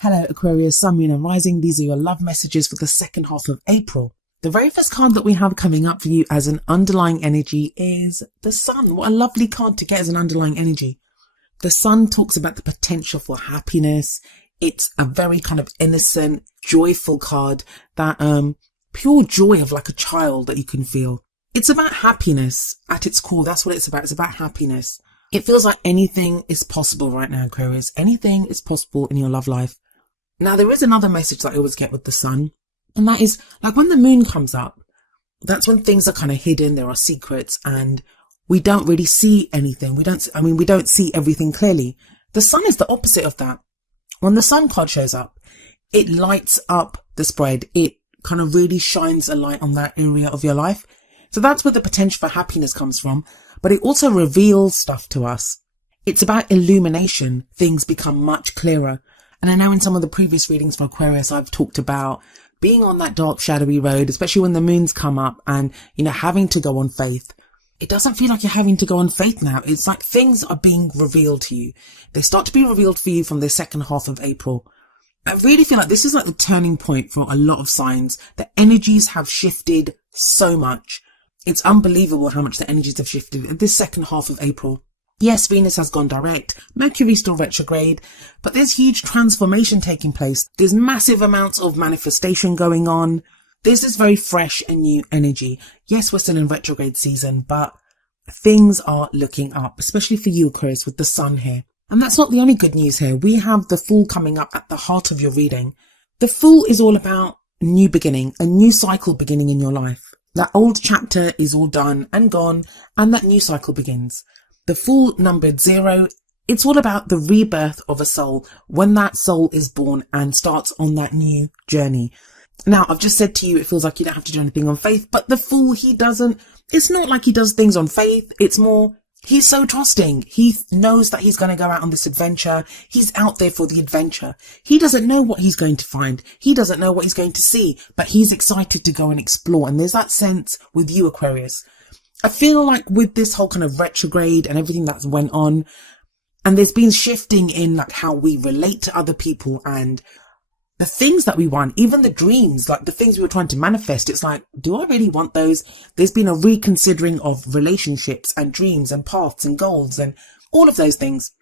Hello Aquarius, Sun, Moon and Rising. These are your love messages for the second half of April. The very first card that we have coming up for you as an underlying energy is the Sun. What a lovely card to get as an underlying energy. The Sun talks about the potential for happiness. It's a very kind of innocent, joyful card, that pure joy of like a child that you can feel. It's about happiness at its core. That's what it's about. It's about happiness. It feels like anything is possible right now, Aquarius. Anything is possible in your love life. Now, there is another message that I always get with the Sun, and that is like when the moon comes up, that's when things are kind of hidden. There are secrets and we don't really see anything. We don't see everything clearly. The Sun is the opposite of that. When the Sun card shows up, it lights up the spread. It kind of really shines a light on that area of your life. So that's where the potential for happiness comes from. But it also reveals stuff to us. It's about illumination. Things become much clearer. And I know in some of the previous readings for Aquarius, I've talked about being on that dark, shadowy road, especially when the moons come up and, having to go on faith. It doesn't feel like you're having to go on faith now. It's like things are being revealed to you. They start to be revealed for you from the second half of April. I really feel like this is like the turning point for a lot of signs. The energies have shifted so much. It's unbelievable how much the energies have shifted in this second half of April. Yes, Venus has gone direct, Mercury's still retrograde, but there's huge transformation taking place. There's massive amounts of manifestation going on. There's this very fresh and new energy. Yes, we're still in retrograde season, but things are looking up, especially for you, Aquarius, with the Sun here. And that's not the only good news here. We have the Fool coming up at the heart of your reading. The Fool is all about a new beginning, a new cycle beginning in your life. That old chapter is all done and gone, and that new cycle begins. The Fool numbered 0. It's all about the rebirth of a soul when that soul is born and starts on that new journey. Now, I've just said to you, it feels like you don't have to do anything on faith, but the Fool, it's not like he does things on faith. It's more, he's so trusting. He knows that he's going to go out on this adventure. He's out there for the adventure. He doesn't know what he's going to find. He doesn't know what he's going to see, but he's excited to go and explore. And there's that sense with you, Aquarius. I feel like with this whole kind of retrograde and everything that's went on, and there's been shifting in like how we relate to other people and the things that we want, even the dreams, like the things we were trying to manifest. It's like, do I really want those? There's been a reconsidering of relationships and dreams and paths and goals and all of those things.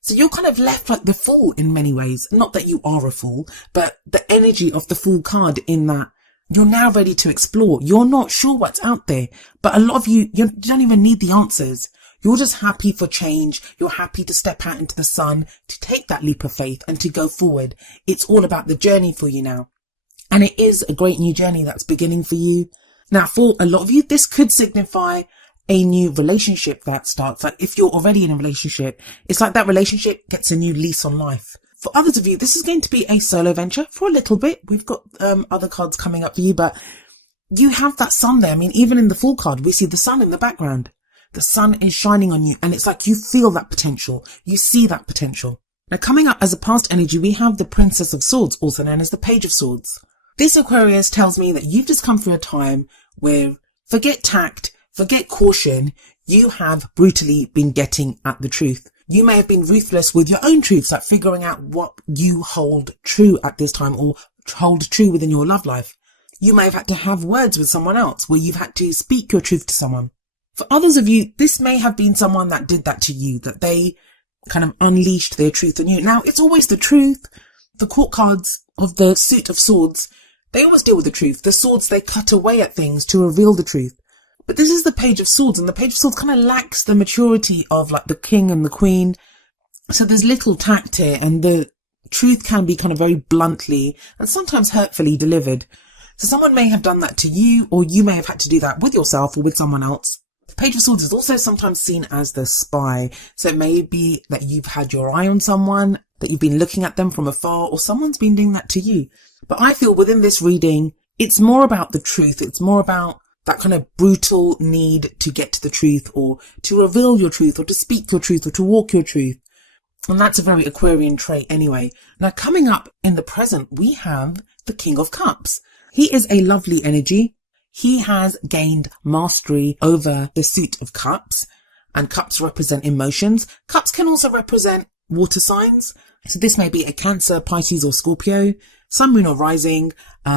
So you're kind of left like the Fool in many ways. Not that you are a fool, but the energy of the Fool card in that you're now ready to explore. You're not sure what's out there, but a lot of you don't even need the answers. You're just happy for change. You're happy to step out into the sun, to take that leap of faith and to go forward. It's all about the journey for you now. And it is a great new journey that's beginning for you. Now, for a lot of you, this could signify a new relationship that starts. Like if you're already in a relationship, it's like that relationship gets a new lease on life. For others of you, this is going to be a solo venture for a little bit. We've got other cards coming up for you, but you have that sun there. I mean, even in the Fool card, we see the sun in the background. The sun is shining on you and it's like you feel that potential. You see that potential. Now, coming up as a past energy, we have the Princess of Swords, also known as the Page of Swords. This, Aquarius, tells me that you've just come through a time where forget tact, forget caution. You have brutally been getting at the truth. You may have been ruthless with your own truths, like figuring out what you hold true at this time or hold true within your love life. You may have had to have words with someone else where you've had to speak your truth to someone. For others of you, this may have been someone that did that to you, that they kind of unleashed their truth on you. Now, it's always the truth. The court cards of the Suit of Swords, they always deal with the truth. The swords, they cut away at things to reveal the truth. But this is the Page of Swords, and the Page of Swords kind of lacks the maturity of like the king and the queen. So there's little tact here, and the truth can be kind of very bluntly and sometimes hurtfully delivered. So someone may have done that to you, or you may have had to do that with yourself or with someone else. The Page of Swords is also sometimes seen as the spy. So it may be that you've had your eye on someone, that you've been looking at them from afar, or someone's been doing that to you. But I feel within this reading, it's more about the truth. It's more about that kind of brutal need to get to the truth, or to reveal your truth, or to speak your truth, or to walk your truth. And that's a very Aquarian trait anyway. Now, coming up in the present, we have the King of Cups. He is a lovely energy. He has gained mastery over the Suit of Cups, and cups represent emotions. Cups can also represent water signs. So this may be a Cancer, Pisces or Scorpio, Sun, Moon or Rising,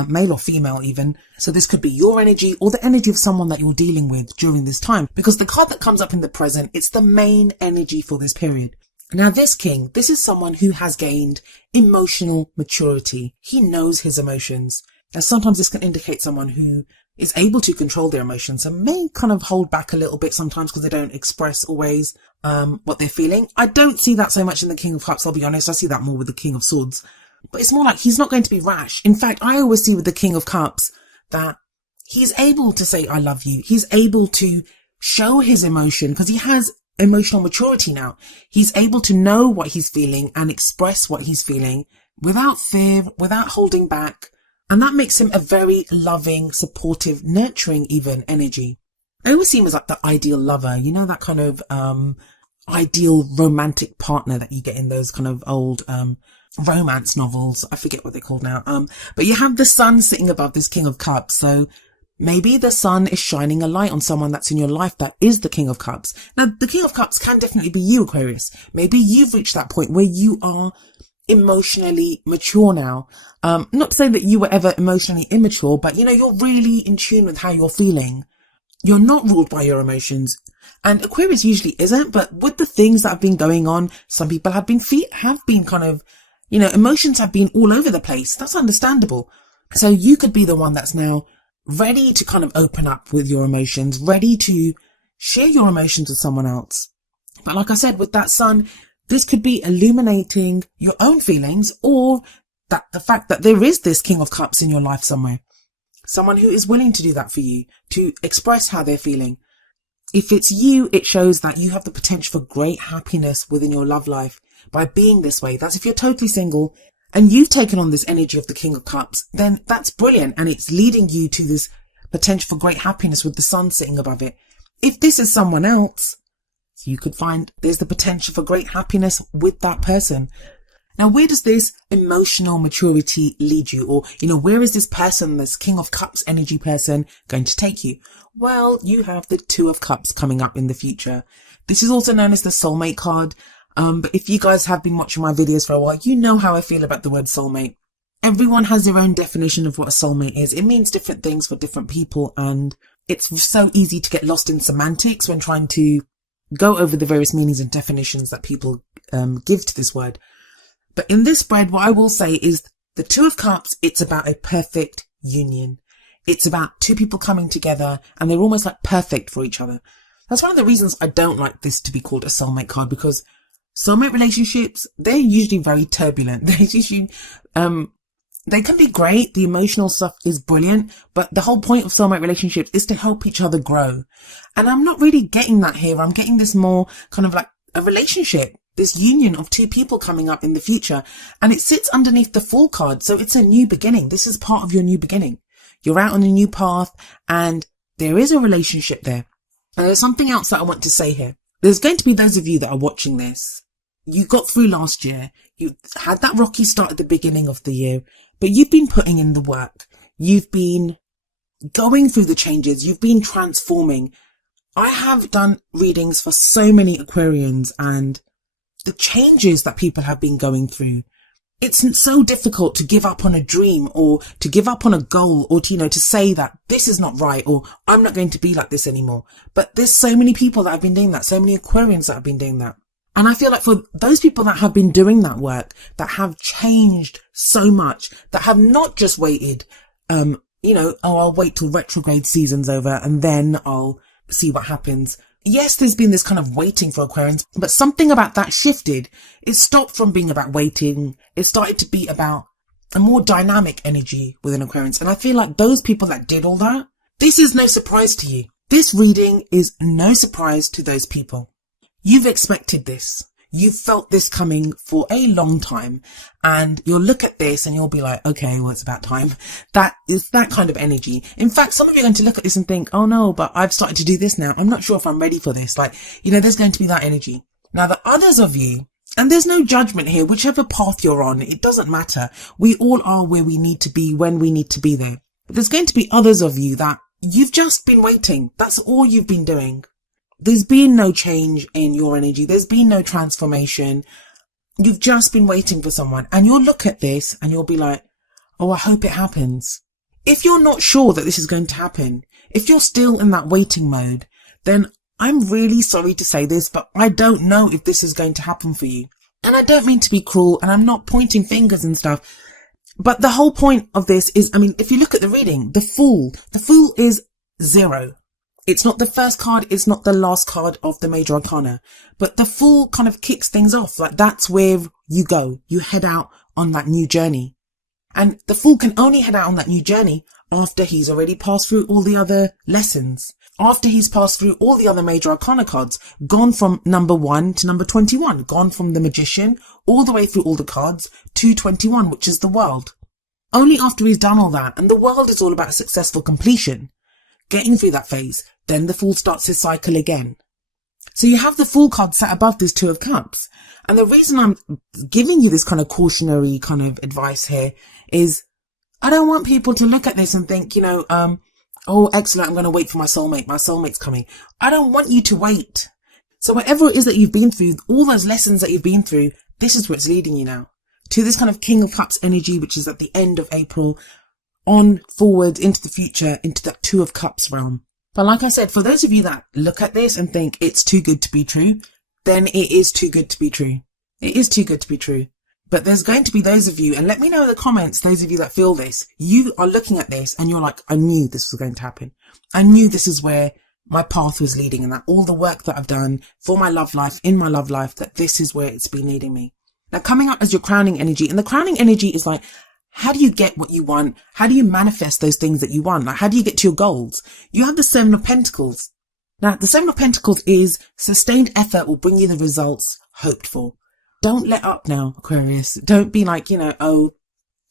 male or female even. So this could be your energy or the energy of someone that you're dealing with during this time, because the card that comes up in the present, it's the main energy for this period. Now this king, this is someone who has gained emotional maturity. He knows his emotions. Now sometimes this can indicate someone who is able to control their emotions and may kind of hold back a little bit sometimes because they don't express always what they're feeling. I don't see that so much in the King of Cups, I'll be honest. I see that more with the King of Swords. But it's more like he's not going to be rash. In fact, I always see with the King of Cups that he's able to say, I love you. He's able to show his emotion because he has emotional maturity now. He's able to know what he's feeling and express what he's feeling without fear, without holding back. And that makes him a very loving, supportive, nurturing even energy. I always see him as like the ideal lover, you know, that kind of ideal romantic partner that you get in those kind of old romance novels. I forget what they're called now. But you have the sun sitting above this King of Cups. So maybe the sun is shining a light on someone that's in your life that is the King of Cups. Now, the King of Cups can definitely be you, Aquarius. Maybe you've reached that point where you are emotionally mature now. Not to say that you were ever emotionally immature, but you know, you're really in tune with how you're feeling. You're not ruled by your emotions. And Aquarius usually isn't, but with the things that have been going on, some people have been kind of, you know, emotions have been all over the place. That's understandable. So you could be the one that's now ready to kind of open up with your emotions, ready to share your emotions with someone else. But like I said, with that sun, this could be illuminating your own feelings, or that the fact that there is this King of Cups in your life somewhere. Someone who is willing to do that for you, to express how they're feeling. If it's you, it shows that you have the potential for great happiness within your love life by being this way. That's if you're totally single and you've taken on this energy of the King of Cups, then that's brilliant. And it's leading you to this potential for great happiness with the sun sitting above it. If this is someone else, you could find there's the potential for great happiness with that person. Now, where does this emotional maturity lead you? Or, you know, where is this person, this King of Cups energy person, going to take you? Well, you have the Two of Cups coming up in the future. This is also known as the soulmate card. But if you guys have been watching my videos for a while, you know how I feel about the word soulmate. Everyone has their own definition of what a soulmate is. It means different things for different people. And it's so easy to get lost in semantics when trying to go over the various meanings and definitions that people give to this word. But in this spread, what I will say is the Two of Cups, it's about a perfect union. It's about two people coming together and they're almost like perfect for each other. That's one of the reasons I don't like this to be called a soulmate card, because soulmate relationships, they're usually very turbulent. They're usually, they can be great. The emotional stuff is brilliant, but the whole point of soulmate relationships is to help each other grow. And I'm not really getting that here. I'm getting this more kind of like a relationship, this union of two people coming up in the future. And it sits underneath the Fool card. So it's a new beginning. This is part of your new beginning. You're out on a new path and there is a relationship there. And there's something else that I want to say here. There's going to be those of you that are watching this. You got through last year. You had that rocky start at the beginning of the year, but you've been putting in the work. You've been going through the changes. You've been transforming. I have done readings for so many Aquarians, and the changes that people have been going through. It's so difficult to give up on a dream or to give up on a goal or to, you know, to say that this is not right or I'm not going to be like this anymore. But there's so many people that have been doing that. So many Aquarians that have been doing that. And I feel like for those people that have been doing that work, that have changed so much, that have not just waited, you know, oh, I'll wait till retrograde season's over and then I'll see what happens. Yes, there's been this kind of waiting for Aquarians, but something about that shifted. It stopped from being about waiting. It started to be about a more dynamic energy within Aquarians. And I feel like those people that did all that, this is no surprise to you. This reading is no surprise to those people. You've expected this. You've felt this coming for a long time, and you'll look at this and you'll be like, okay, well, it's about time. That is that kind of energy. In fact, some of you are going to look at this and think, oh no, but I've started to do this now. I'm not sure if I'm ready for this. Like, you know, there's going to be that energy. Now, the others of you, and there's no judgment here, whichever path you're on, it doesn't matter. We all are where we need to be when we need to be there. But there's going to be others of you that you've just been waiting. That's all you've been doing. There's been no change in your energy. There's been no transformation. You've just been waiting for someone, and you'll look at this and you'll be like, oh, I hope it happens. If you're not sure that this is going to happen, if you're still in that waiting mode, then I'm really sorry to say this, but I don't know if this is going to happen for you. And I don't mean to be cruel, and I'm not pointing fingers and stuff, but the whole point of this is, I mean, if you look at the reading, the Fool is 0. It's not the first card, it's not the last card of the Major Arcana, but the Fool kind of kicks things off. Like, that's where you go. You head out on that new journey. And the Fool can only head out on that new journey after he's already passed through all the other lessons. After he's passed through all the other Major Arcana cards, gone from number 1 to number 21, gone from the Magician all the way through all the cards to 21, which is the World. Only after he's done all that, and the World is all about successful completion, getting through that phase, then the Fool starts his cycle again. So you have the Fool card sat above this Two of Cups. And the reason I'm giving you this kind of cautionary kind of advice here is I don't want people to look at this and think, oh, excellent, I'm going to wait for my soulmate. My soulmate's coming. I don't want you to wait. So whatever it is that you've been through, all those lessons that you've been through, this is where it's leading you now. To this kind of King of Cups energy, which is at the end of April, on forward into the future, into that Two of Cups realm. But like I said, for those of you that look at this and think it's too good to be true, then it is too good to be true. It is too good to be true. But there's going to be those of you, and let me know in the comments, those of you that feel this, you are looking at this and you're like, I knew this was going to happen. I knew this is where my path was leading, and that all the work that I've done for my love life, in my love life, that this is where it's been leading me. Now, coming up as your crowning energy, and the crowning energy is like, how do you get what you want? How do you manifest those things that you want? Like, how do you get to your goals? You have the Seven of Pentacles. Now, the Seven of Pentacles is sustained effort will bring you the results hoped for. Don't let up now, Aquarius. Don't be like, oh,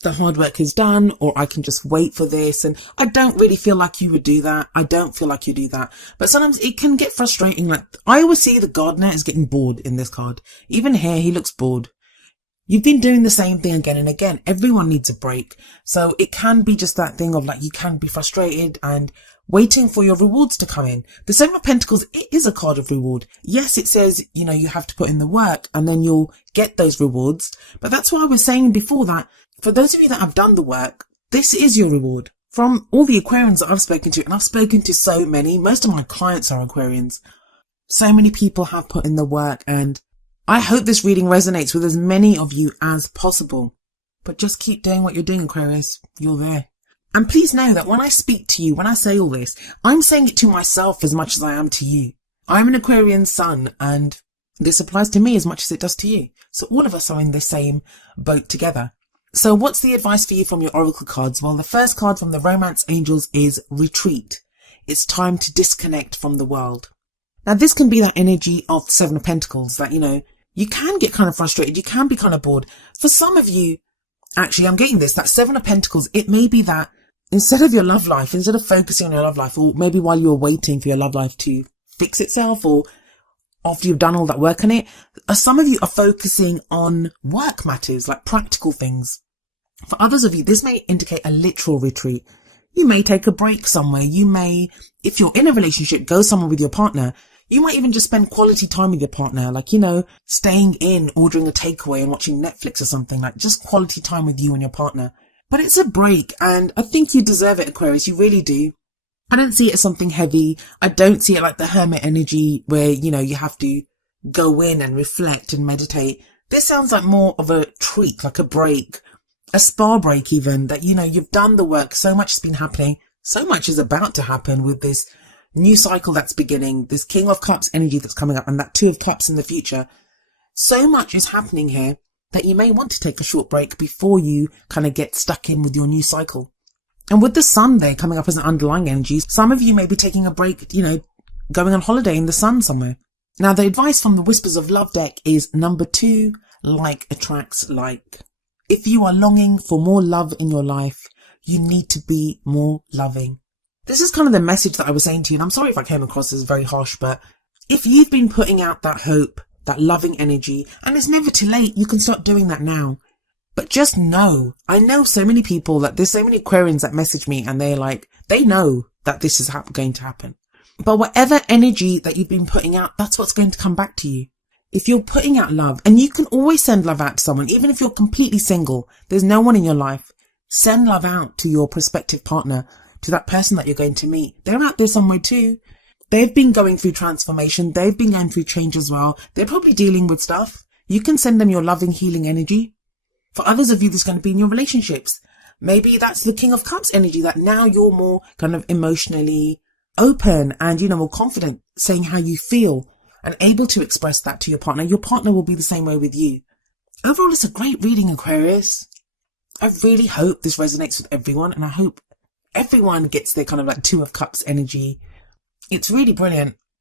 the hard work is done, or I can just wait for this. And I don't really feel like you would do that. I don't feel like you do that. But sometimes it can get frustrating. Like, I always see the gardener is getting bored in this card. Even here, he looks bored. You've been doing the same thing again and again. Everyone needs a break. So it can be just that thing of like, you can be frustrated and waiting for your rewards to come in. The Seven of Pentacles, it is a card of reward. Yes, it says, you have to put in the work and then you'll get those rewards. But that's why I was saying before that, for those of you that have done the work, this is your reward. From all the Aquarians that I've spoken to, and I've spoken to so many, most of my clients are Aquarians. So many people have put in the work, and I hope this reading resonates with as many of you as possible. But just keep doing what you're doing, Aquarius. You're there. And please know that when I speak to you, when I say all this, I'm saying it to myself as much as I am to you. I'm an Aquarian sun, and this applies to me as much as it does to you. So all of us are in the same boat together. So what's the advice for you from your oracle cards? Well, the first card from the Romance Angels is retreat. It's time to disconnect from the world. Now, this can be that energy of the Seven of Pentacles that, you can get kind of frustrated. You can be kind of bored. For some of you, actually, I'm getting this, that Seven of Pentacles, it may be that instead of your love life, instead of focusing on your love life, or maybe while you're waiting for your love life to fix itself, or after you've done all that work on it, some of you are focusing on work matters, like practical things. For others of you, this may indicate a literal retreat. You may take a break somewhere. You may, if you're in a relationship, go somewhere with your partner. You might even just spend quality time with your partner, like, staying in, ordering a takeaway and watching Netflix or something, like just quality time with you and your partner. But it's a break, and I think you deserve it, Aquarius. You really do. I don't see it as something heavy. I don't see it like the hermit energy where, you have to go in and reflect and meditate. This sounds like more of a treat, like a break, a spa break even, that, you've done the work. So much has been happening. So much is about to happen with this new cycle that's beginning, this King of Cups energy that's coming up, and that Two of Cups in the future. So much is happening here that you may want to take a short break before you kind of get stuck in with your new cycle. And with the Sun there coming up as an underlying energy, some of you may be taking a break, going on holiday in the sun somewhere. Now, the advice from the Whispers of Love deck is number 2, like attracts like. If you are longing for more love in your life, you need to be more loving. This is kind of the message that I was saying to you, and I'm sorry if I came across as very harsh, but if you've been putting out that hope, that loving energy, and it's never too late, you can start doing that now. But just know, I know so many people that there's so many Aquarians that message me and they're like, they know that this is going to happen. But whatever energy that you've been putting out, that's what's going to come back to you. If you're putting out love, and you can always send love out to someone, even if you're completely single, there's no one in your life, send love out to your prospective partner, to that person that you're going to meet. They're out there somewhere too. They've been going through transformation. They've been going through change as well. They're probably dealing with stuff. You can send them your loving, healing energy. For others of you, that's going to be in your relationships. Maybe that's the King of Cups energy, that now you're more kind of emotionally open and, more confident, saying how you feel and able to express that to your partner. Your partner will be the same way with you. Overall, it's a great reading, Aquarius. I really hope this resonates with everyone, and I hope everyone gets their kind of like Two of Cups energy. It's really brilliant.